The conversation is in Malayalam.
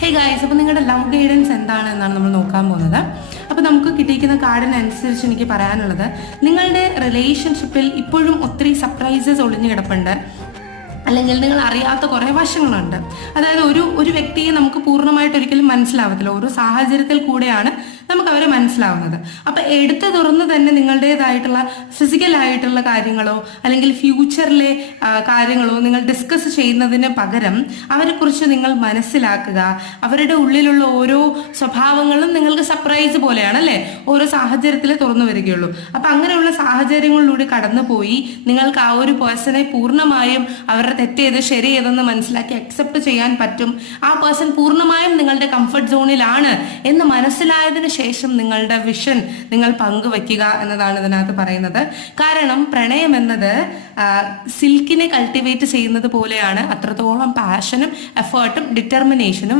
ഹേ ഗായ്സ്, അപ്പോൾ നിങ്ങളുടെ ലവ് ഗൈഡൻസ് എന്താണെന്നാണ് നമ്മൾ നോക്കാൻ പോകുന്നത്. അപ്പോൾ നമുക്ക് കിട്ടിയിരിക്കുന്ന കാർഡിനനുസരിച്ച് എനിക്ക് പറയാനുള്ളത്, നിങ്ങളുടെ റിലേഷൻഷിപ്പിൽ ഇപ്പോഴും ഒത്തിരി സർപ്രൈസസ് ഒളിഞ്ഞു കിടപ്പുണ്ട്, അല്ലെങ്കിൽ നിങ്ങൾ അറിയാത്ത കുറേ വശങ്ങളുണ്ട്. അതായത് ഒരു വ്യക്തിയെ നമുക്ക് പൂർണ്ണമായിട്ട് ഒരിക്കലും മനസ്സിലാവത്തില്ല, ഓരോ സാഹചര്യത്തിൽ കൂടെയാണ് നമുക്ക് അവരെ മനസ്സിലാവുന്നത്. അപ്പം എടുത്തു തുറന്ന് തന്നെ നിങ്ങളുടേതായിട്ടുള്ള ഫിസിക്കലായിട്ടുള്ള കാര്യങ്ങളോ അല്ലെങ്കിൽ ഫ്യൂച്ചറിലെ കാര്യങ്ങളോ നിങ്ങൾ ഡിസ്കസ് ചെയ്യുന്നതിന് പകരം അവരെക്കുറിച്ച് നിങ്ങൾ മനസ്സിലാക്കുക. അവരുടെ ഉള്ളിലുള്ള ഓരോ സ്വഭാവങ്ങളും നിങ്ങൾക്ക് സർപ്രൈസ് പോലെയാണ് അല്ലേ, ഓരോ സാഹചര്യത്തിൽ തുറന്നു വരികയുള്ളൂ. അപ്പം അങ്ങനെയുള്ള സാഹചര്യങ്ങളിലൂടെ കടന്നുപോയി നിങ്ങൾക്ക് ആ ഒരു പേഴ്സണെ പൂർണ്ണമായും അവരുടെ തെറ്റേത് ശരിയേതെന്ന് മനസ്സിലാക്കി അക്സെപ്റ്റ് ചെയ്യാൻ പറ്റും. ആ പേഴ്സൺ പൂർണ്ണമായും നിങ്ങളുടെ കംഫർട്ട് സോണിലാണ് എന്ന് മനസ്സിലായതിനു ശേഷം നിങ്ങളുടെ വിഷൻ നിങ്ങൾ പങ്കുവയ്ക്കുക എന്നതാണ് ഇതിനകത്ത് പറയുന്നത്. കാരണം പ്രണയം എന്നത് സിൽക്കിനെ കൾട്ടിവേറ്റ് ചെയ്യുന്നത് പോലെയാണ്. അത്രത്തോളം പാഷനും എഫേർട്ടും ഡിറ്റർമിനേഷനും